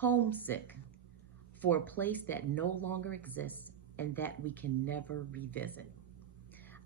Homesick for a place that no longer exists and that we can never revisit.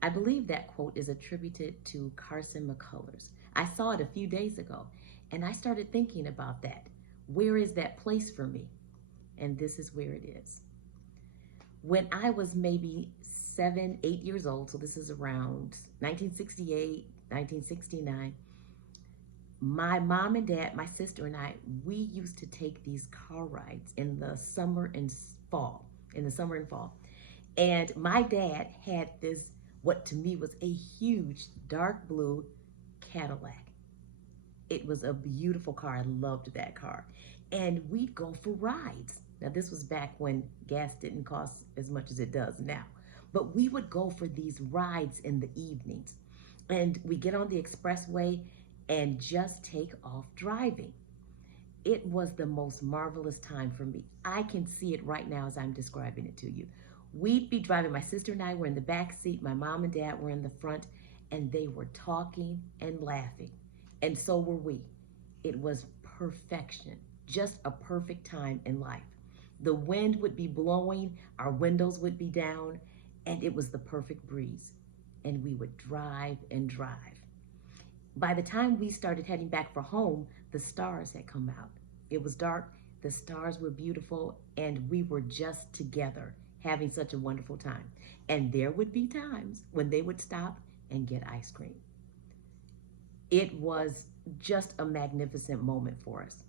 I believe that quote is attributed to Carson McCullers. I saw it a few days ago and I started thinking about that. Where is that place for me? And this is where it is. When I was maybe 7, 8 years old, so this is around 1968, 1969, my mom and dad, my sister and I, we used to take these car rides in the summer and fall, And my dad had this, what to me was a huge dark blue Cadillac. It was a beautiful car. I loved that car. And we'd go for rides. Now, this was back when gas didn't cost as much as it does now. But we would go for these rides in the evenings. And we get on the expressway and just take off driving. It was the most marvelous time for me. I can see it right now as I'm describing it to you. We'd be driving, my sister and I were in the back seat, my mom and dad were in the front, and they were talking and laughing. And so were we. It was perfection, just a perfect time in life. The wind would be blowing, our windows would be down, and it was the perfect breeze. And we would drive and drive. By the time we started heading back for home, the stars had come out. It was dark, the stars were beautiful, and we were just together having such a wonderful time. And there would be times when they would stop and get ice cream. It was just a magnificent moment for us.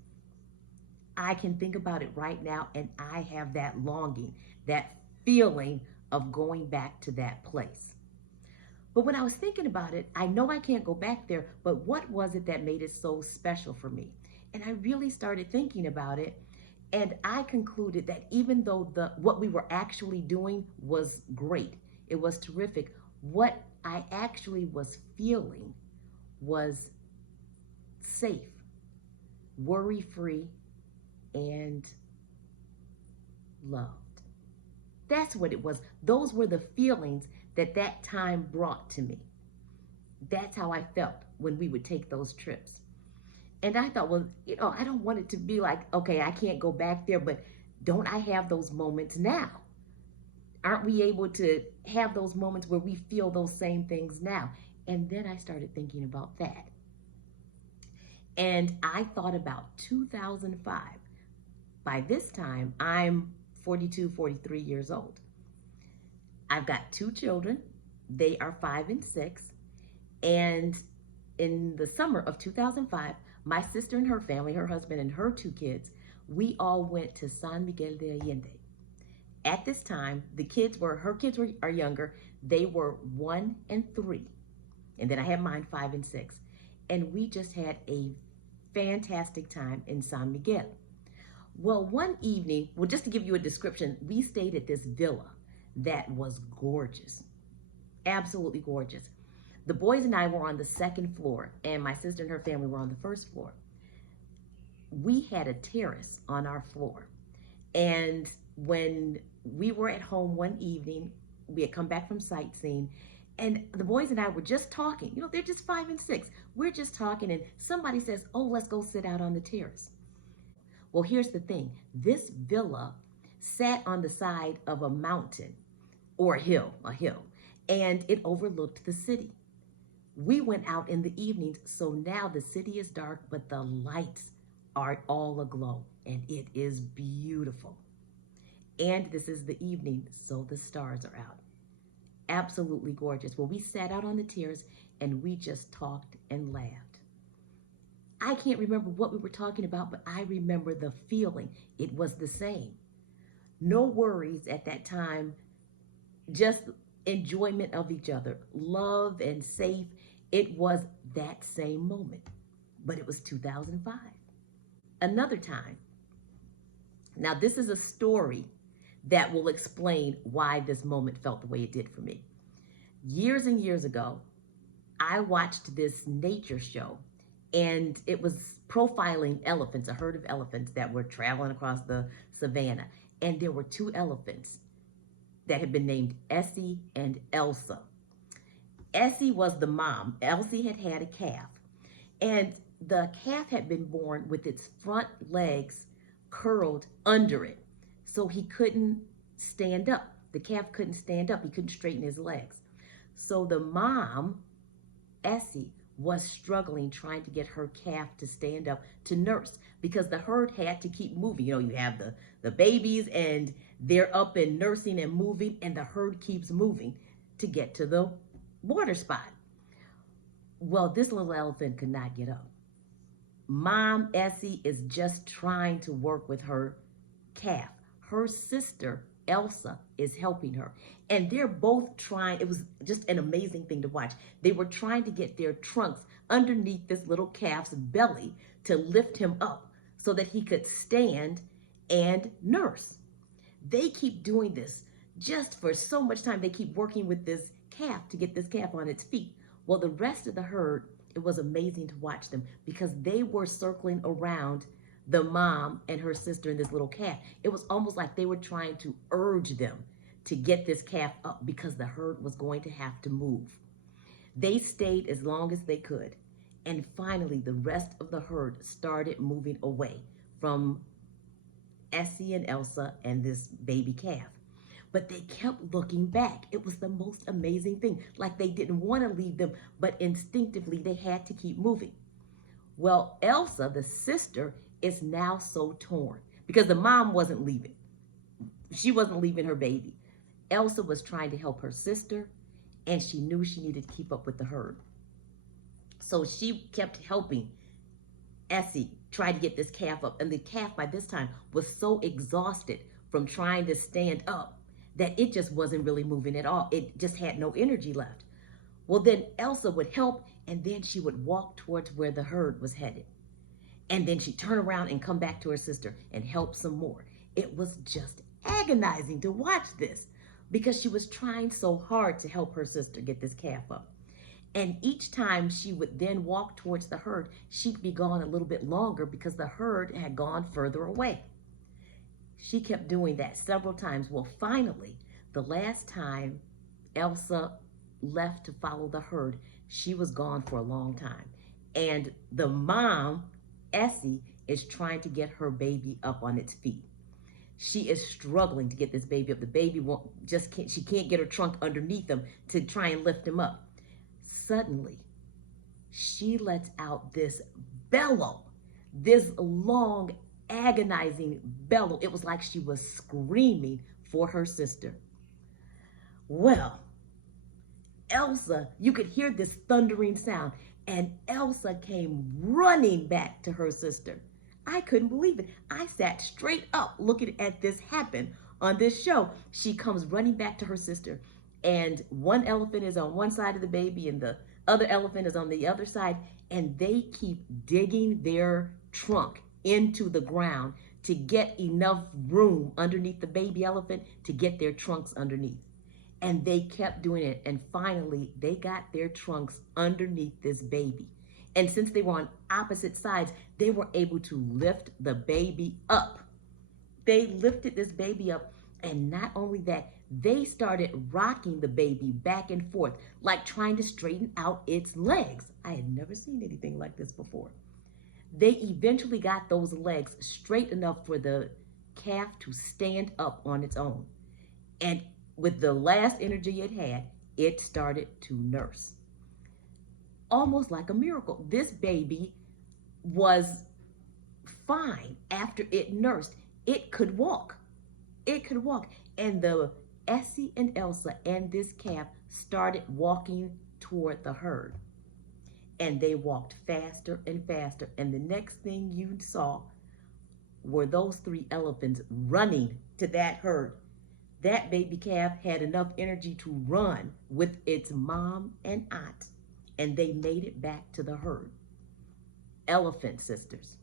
I can think about it right now, and I have that longing, that feeling of going back to that place. But when I was thinking about it, I know I can't go back there, but what was it that made it so special for me? And I really started thinking about it, and I concluded that even though what we were actually doing was great, it was terrific, what I actually was feeling was safe, worry-free, and loved. That's what it was. Those were the feelings that time brought to me. That's how I felt when we would take those trips. And I thought, well, I don't want it to be like, okay, I can't go back there, but don't I have those moments now? Aren't we able to have those moments where we feel those same things now? And then I started thinking about that. And I thought about 2005. By this time, I'm 42, 43 years old. I've got 2 children. They are 5 and 6. And in the summer of 2005, my sister and her family, her husband and her 2 kids, we all went to San Miguel de Allende. At this time, her kids are younger. They were 1 and 3. And then I had mine 5 and 6. And we just had a fantastic time in San Miguel. Well, one evening, just to give you a description, we stayed at this villa that was gorgeous, absolutely gorgeous. The boys and I were on the 2nd floor, and my sister and her family were on the 1st floor. We had a terrace on our floor, and when we were at home one evening, we had come back from sightseeing, and the boys and I were just talking. They're just 5 and 6. We're just talking, and somebody says, oh, let's go sit out on the terrace. Well, here's the thing. This villa sat on the side of a mountain or a hill, and it overlooked the city. We went out in the evenings, so now the city is dark, but the lights are all aglow, and it is beautiful. And this is the evening, so the stars are out. Absolutely gorgeous. Well, we sat out on the terrace, and we just talked and laughed. I can't remember what we were talking about, but I remember the feeling. It was the same. No worries at that time, just enjoyment of each other, love and safe. It was that same moment, but it was 2005. Another time. Now, this is a story that will explain why this moment felt the way it did for me. Years and years ago, I watched this nature show, and it was profiling elephants, a herd of elephants that were traveling across the savannah. And there were 2 elephants that had been named Essie and Elsa. Essie was the mom. Elsie had had a calf. And the calf had been born with its front legs curled under it. So he couldn't stand up. The calf couldn't stand up. He couldn't straighten his legs. So the mom, Essie, was struggling trying to get her calf to stand up to nurse because the herd had to keep moving. You know, you have the babies and they're up and nursing and moving, and the herd keeps moving to get to the water spot. Well, this little elephant could not get up. Mom, Essie, is just trying to work with her calf. Her sister, Elsa, is helping her. And they're both trying. It was just an amazing thing to watch. They were trying to get their trunks underneath this little calf's belly to lift him up so that he could stand and nurse. They keep doing this just for so much time. They keep working with this calf to get this calf on its feet. Well, the rest of the herd, it was amazing to watch them because they were circling around the mom and her sister and this little calf. It was almost like they were trying to urge them to get this calf up because the herd was going to have to move. They stayed as long as they could. And finally, the rest of the herd started moving away from Essie and Elsa and this baby calf. But they kept looking back. It was the most amazing thing. Like they didn't want to leave them, but instinctively they had to keep moving. Well, Elsa, the sister, is now so torn because the mom wasn't leaving. She wasn't leaving her baby. Elsa was trying to help her sister, and she knew she needed to keep up with the herd. So she kept helping Essie try to get this calf up. And the calf by this time was so exhausted from trying to stand up that it just wasn't really moving at all. It just had no energy left. Well, then Elsa would help, and then she would walk towards where the herd was headed. And then she'd turn around and come back to her sister and help some more. It was just agonizing to watch this because she was trying so hard to help her sister get this calf up. And each time she would then walk towards the herd, she'd be gone a little bit longer because the herd had gone further away. She kept doing that several times. Well, finally, the last time Elsa left to follow the herd, she was gone for a long time. And the mom, Essie, is trying to get her baby up on its feet. She is struggling to get this baby up. The baby she can't get her trunk underneath him to try and lift him up. Suddenly, she lets out this bellow, this long, agonizing bellow. It was like she was screaming for her sister. Well, Elsa, you could hear this thundering sound, and Elsa came running back to her sister. I couldn't believe it. I sat straight up looking at this happen on this show. She comes running back to her sister, and one elephant is on one side of the baby and the other elephant is on the other side, and they keep digging their trunk into the ground to get enough room underneath the baby elephant to get their trunks underneath. And they kept doing it, and finally they got their trunks underneath this baby. And since they were on opposite sides, they were able to lift the baby up. They lifted this baby up, and not only that, they started rocking the baby back and forth, like trying to straighten out its legs. I had never seen anything like this before. They eventually got those legs straight enough for the calf to stand up on its own. And with the last energy it had, it started to nurse. Almost like a miracle. This baby was fine after it nursed. It could walk. It could walk. And the Essie and Elsa and this calf started walking toward the herd. And they walked faster and faster. And the next thing you saw were those three elephants running to that herd. That baby calf had enough energy to run with its mom and aunt, and they made it back to the herd. Elephant sisters.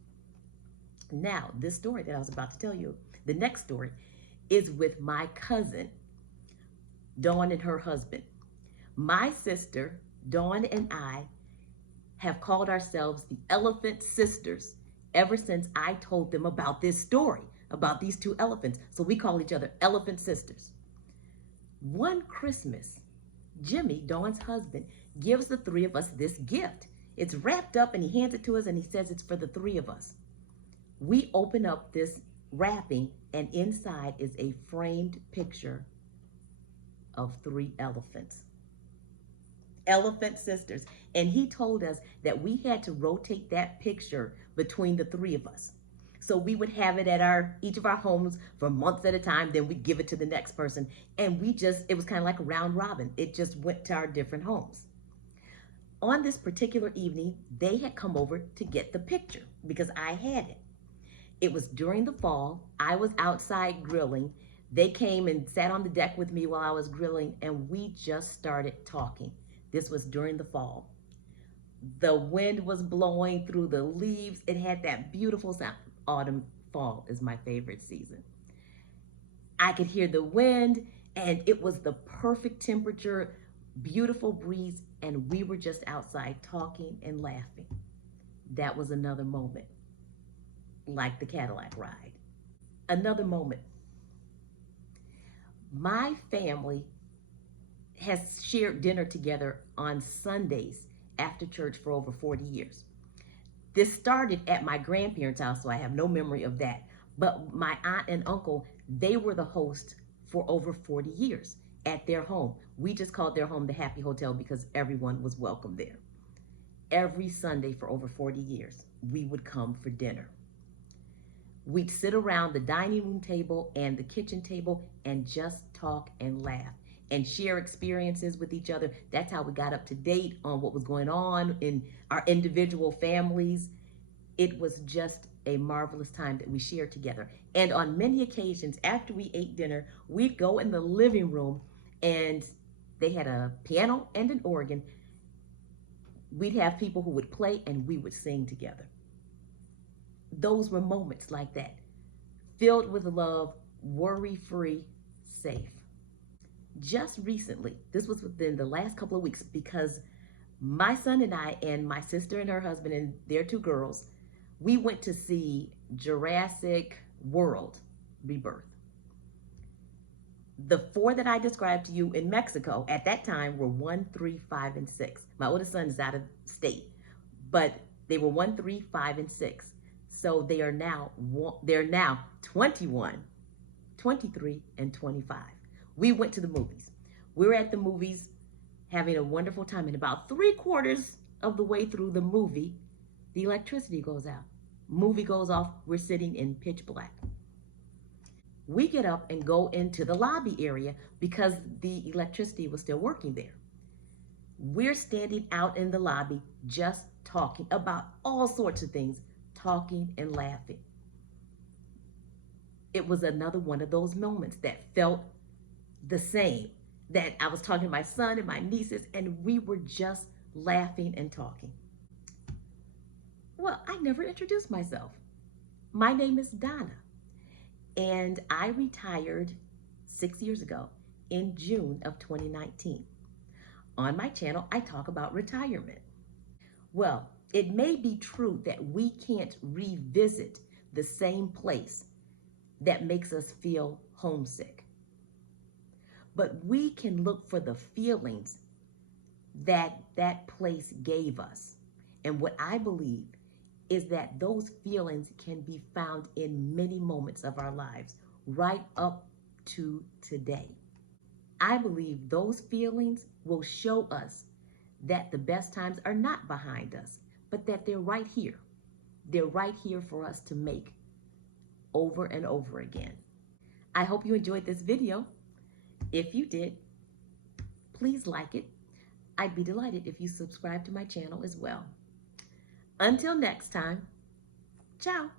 Now, this story that I was about to tell you, the next story, is with my cousin, Dawn, and her husband. My sister, Dawn, and I have called ourselves the Elephant Sisters ever since I told them about this story, about these two elephants. So we call each other Elephant Sisters. One Christmas, Jimmy, Dawn's husband, gives the three of us this gift. It's wrapped up and he hands it to us and he says it's for the three of us. We open up this wrapping, and inside is a framed picture of three elephant sisters. And he told us that we had to rotate that picture between the three of us. So we would have it at each of our homes for months at a time, then we'd give it to the next person. And it was kind of like a round robin. It just went to our different homes. On this particular evening, they had come over to get the picture because I had it. It was during the fall. I was outside grilling. They came and sat on the deck with me while I was grilling, and we just started talking. This was during the fall. The wind was blowing through the leaves. It had that beautiful sound. Autumn, fall is my favorite season. I could hear the wind, and it was the perfect temperature, beautiful breeze, and we were just outside talking and laughing. That was another moment, like the Cadillac ride. Another moment. My family has shared dinner together on Sundays after church for over 40 years. This started at my grandparents' house, so I have no memory of that. But my aunt and uncle, they were the host for over 40 years at their home. We just called their home the Happy Hotel because everyone was welcome there. Every Sunday for over 40 years, we would come for dinner. We'd sit around the dining room table and the kitchen table and just talk and laugh and share experiences with each other. That's how we got up to date on what was going on in our individual families. It was just a marvelous time that we shared together. And on many occasions, after we ate dinner, we'd go in the living room and they had a piano and an organ. We'd have people who would play and we would sing together. Those were moments like that, filled with love, worry-free, safe. Just recently, this was within the last couple of weeks, because my son and I and my sister and her husband and their two girls, we went to see Jurassic World Rebirth. The four that I described to you in Mexico at that time were 1, 3, 5, and 6. My oldest son is out of state, but they were 1, 3, 5, and 6. So they're now 21, 23, and 25. We went to the movies. We were at the movies having a wonderful time, and about 3/4 of the way through the movie, the electricity goes out. Movie goes off. We're sitting in pitch black. We get up and go into the lobby area because the electricity was still working there. We're standing out in the lobby just talking about all sorts of things, talking and laughing. It was another one of those moments that felt the same, that I was talking to my son and my nieces, and we were just laughing and talking. Well, I never introduced myself. My name is Donna, and I retired 6 years ago in June of 2019. On my channel, I talk about retirement. Well, it may be true that we can't revisit the same place that makes us feel homesick, but we can look for the feelings that that place gave us. And what I believe is that those feelings can be found in many moments of our lives, right up to today. I believe those feelings will show us that the best times are not behind us, but that they're right here. They're right here for us to make over and over again. I hope you enjoyed this video. If you did, please like it. I'd be delighted if you subscribe to my channel as well. Until next time, ciao.